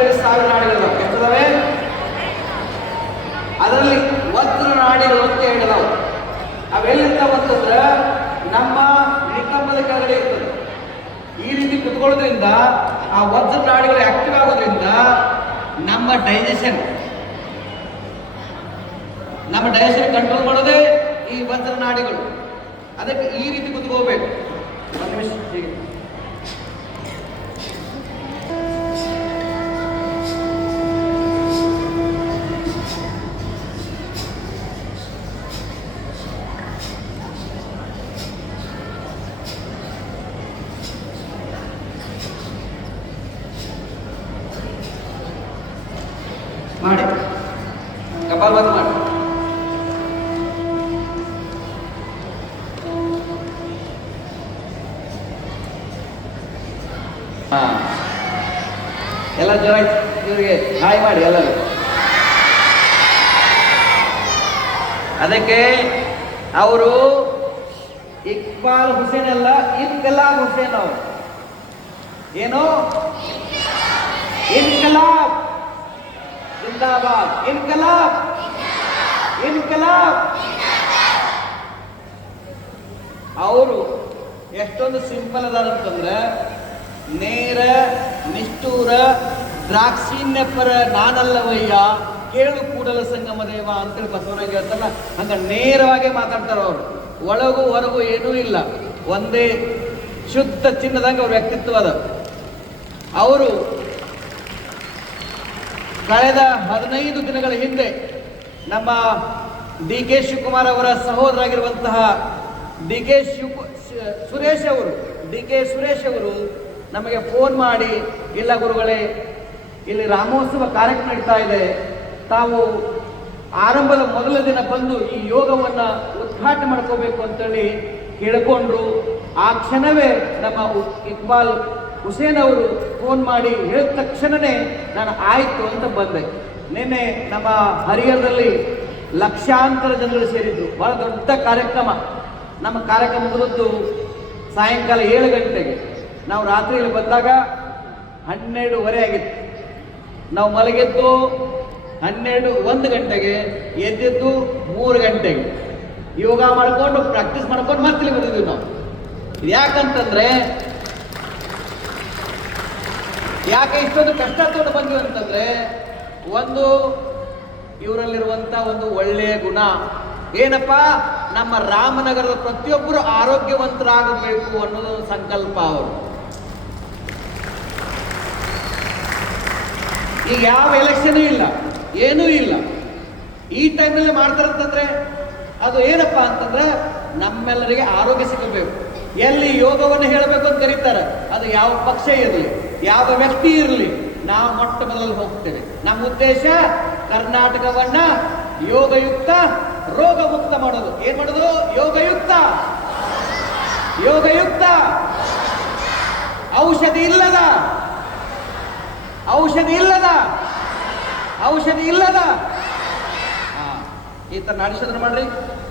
ಇಪ್ಪತ್ತೇಳು ಸಾವಿರ ನಾಡಿಗಳು ಎಷ್ಟಿದಾವೆ ಅದರಲ್ಲಿ ಒಂದು ನಾಡಿಗಳು ಅಂತ ಹೇಳಿದವು ಅವೆಲ್ಲಿಂದ ಬಂತಂದ್ರೆ ನಮ್ಮ ನಿಕ್ಕಂಬದ ಕೆಳಗಡೆ ಇರ್ತದೆ ಈ ರೀತಿ ಕುತ್ಕೊಳ್ಳೋದ್ರಿಂದ ಆ ಒದ್ದು ನಾಡಿಗಳು ಆಕ್ಟಿವ್ ಆಗೋದ್ರಿಂದ ನಮ್ಮ ಡೈಜೆಷನ್ ನಮ್ಮ ಡೈಜೆಷನ್ ಕಂಟ್ರೋಲ್ ಮಾಡೋದೇ ಈ ವಜ್ರ ನಾಡಿಗಳು ಅದಕ್ಕೆ ಈ ರೀತಿ ಕುತ್ಕೋಬೇಕು ಒಂದು ನಿಮಿಷ ಮಾಡಿ ಕಪಾಲ್ ಬಂದು ಮಾಡಿ ಎಲ್ಲ ಜ್ವರ ಇವರಿಗೆ ಹಾಯ್ ಮಾಡಿ ಎಲ್ಲರೂ ಅದಕ್ಕೆ ಅವರು ಇಕ್ಬಾಲ್ ಹುಸೇನ್ ಅಲ್ಲ ಇನ್ಕಲಾಬ್ ಹುಸೇನ್ ಅವರು ಏನು ಇನ್ಕಲಾಬ್ जिंदाबाद इनकलाब इनकलाब ಅವರು ಎಷ್ಟೊಂದು ಸಿಂಪಲ್ ಅದಾರ ಅಂತಂದ್ರೆ ನೇರ ನಿಷ್ಠೂರ ದ್ರಾಕ್ಷಿಣ್ಯಪರ ನಾನಲ್ಲವಯ್ಯ ಕೇಳು ಕೂಡಲ ಸಂಗಮ ದೇವ ಅಂತೇಳಿ ಬಸವರಾಜ್ ಹೇಳ್ತಾರಲ್ಲ ಹಂಗ ನೇರವಾಗಿ ಮಾತಾಡ್ತಾರ ಅವರು ಒಳಗೂ ಹೊರಗೂ ಏನೂ ಇಲ್ಲ ಒಂದೇ ಶುದ್ಧ ಚಿನ್ನದಂಗೆ ಅವ್ರ ವ್ಯಕ್ತಿತ್ವ ಅದ ಅವರು ಕಳೆದ ಹದಿನೈದು ದಿನಗಳ ಹಿಂದೆ ನಮ್ಮ ಡಿ ಕೆ ಶಿವಕುಮಾರ್ ಅವರ ಸಹೋದರಾಗಿರುವಂತಹ ಡಿ ಕೆ ಶಿವ ಸುರೇಶ್ ಅವರು ಡಿ ಕೆ ಸುರೇಶ್ ಅವರು ನಮಗೆ ಫೋನ್ ಮಾಡಿ ಇಲ್ಲ ಗುರುಗಳೇ ಇಲ್ಲಿ ರಾಮೋತ್ಸವ ಕಾರ್ಯಕ್ರಮ ನಡೀತಾ ಇದೆ ತಾವು ಆರಂಭದ ಮೊದಲ ದಿನ ಬಂದು ಈ ಯೋಗವನ್ನು ಉದ್ಘಾಟನೆ ಮಾಡ್ಕೋಬೇಕು ಅಂತೇಳಿ ಕೇಳಿಕೊಂಡ್ರು ಆ ಕ್ಷಣವೇ ನಮ್ಮ ಇಕ್ಬಾಲ್ ಹುಸೇನ್ ಅವರು ಫೋನ್ ಮಾಡಿ ಹೇಳಿದ ತಕ್ಷಣವೇ ನಾನು ಆಯಿತು ಅಂತ ಬಂದೆ ನಿನ್ನೆ ನಮ್ಮ ಹರಿಹರದಲ್ಲಿ ಲಕ್ಷಾಂತರ ಜನರು ಸೇರಿದ್ದು ಬಹಳ ದೊಡ್ಡ ಕಾರ್ಯಕ್ರಮ ನಮ್ಮ ಕಾರ್ಯಕ್ರಮ ಸಾಯಂಕಾಲ ಏಳು ಗಂಟೆಗೆ ನಾವು ರಾತ್ರಿಯಲ್ಲಿ ಬಂದಾಗ ಹನ್ನೆರಡುವರೆ ಆಗಿತ್ತು ನಾವು ಮಲಗಿದ್ದು ಹನ್ನೆರಡು ಒಂದು ಗಂಟೆಗೆ ಎದ್ದಿದ್ದು ಮೂರು ಗಂಟೆಗೆ ಯೋಗ ಮಾಡಿಕೊಂಡು ಪ್ರಾಕ್ಟೀಸ್ ಮಾಡ್ಕೊಂಡು ಮತ್ತೆ ಬಂದಿದ್ವಿ ನಾವು ಯಾಕಂತಂದರೆ ಯಾಕೆ ಇಷ್ಟೊಂದು ಕಷ್ಟ ತಗೊಂಡು ಬಂದ್ವಿ ಅಂತಂದರೆ ಒಂದು ಇವರಲ್ಲಿರುವಂಥ ಒಂದು ಒಳ್ಳೆಯ ಗುಣ ಏನಪ್ಪ ನಮ್ಮ ರಾಮನಗರದ ಪ್ರತಿಯೊಬ್ಬರು ಆರೋಗ್ಯವಂತರಾಗಬೇಕು ಅನ್ನೋದು ಸಂಕಲ್ಪ ಅವರು ಈಗ ಯಾವ ಎಲೆಕ್ಷನ್ ಇಲ್ಲ ಏನೂ ಇಲ್ಲ ಈ ಟೈಮಲ್ಲಿ ಮಾಡ್ತಾರಂತಂದ್ರೆ ಅದು ಏನಪ್ಪ ಅಂತಂದ್ರೆ ನಮ್ಮೆಲ್ಲರಿಗೆ ಆರೋಗ್ಯ ಸಿಗಬೇಕು ಎಲ್ಲಿ ಯೋಗವನ್ನು ಹೇಳಬೇಕು ಅಂತ ಕರೀತಾರೆ ಅದು ಯಾವ ಪಕ್ಷ ಇರಲಿ ಯಾವ ವ್ಯಕ್ತಿ ಇರಲಿ ನಾವು ಮೊಟ್ಟ ಮೊದಲಲ್ಲಿ ಹೋಗ್ತೇವೆ ನಮ್ಮ ಉದ್ದೇಶ ಕರ್ನಾಟಕವನ್ನ ಯೋಗಯುಕ್ತ ಮುಕ್ತ ಮಾಡೋದು ಏನ್ ಮಾಡೋದು ಯೋಗಯುಕ್ತ ಯೋಗಯುಕ್ತ ಔಷಧಿ ಇಲ್ಲದ ಔಷಧಿ ಇಲ್ಲದ ಔಷಧಿ ಇಲ್ಲದ ಈ ಥರ ನಡೆಸೋದ್ರ ಮಾಡ್ರಿ